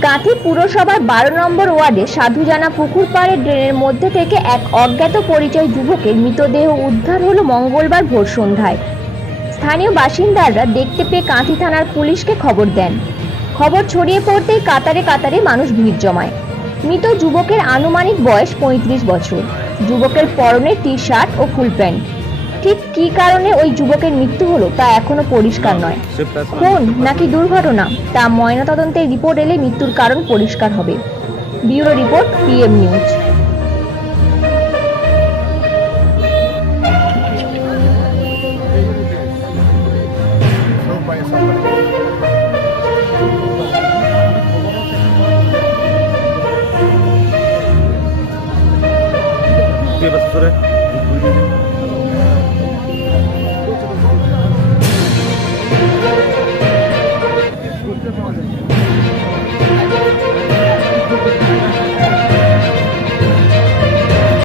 কাঁথি পুরসভার 12 নম্বর ওয়ার্ডে সাধুজানা পুকুর পাড়ের ড্রেনের মধ্যে থেকে এক অজ্ঞাত পরিচয় যুবকের মৃতদেহ উদ্ধার হলো মঙ্গলবার ভোর সন্ধ্যায়। স্থানীয় বাসিন্দারা দেখতে পেয়ে কাঁথি থানার পুলিশকে খবর দেন। খবর ছড়িয়ে পড়তেই কাতারে কাতারে মানুষ ভিড় জমায়। মৃত যুবকের আনুমানিক বয়স 35 বছর। যুবকের পরনে টি শার্ট ও ফুল প্যান্ট। ঠিক কী কারণে ওই যুবকের মৃত্যু হলো তা এখনো পরিষ্কার নয়। খুন নাকি দুর্ঘটনা তা ময়নাতদন্তের রিপোর্ট এলে মৃত্যুর কারণ পরিষ্কার হবে। Bureau report, PM news.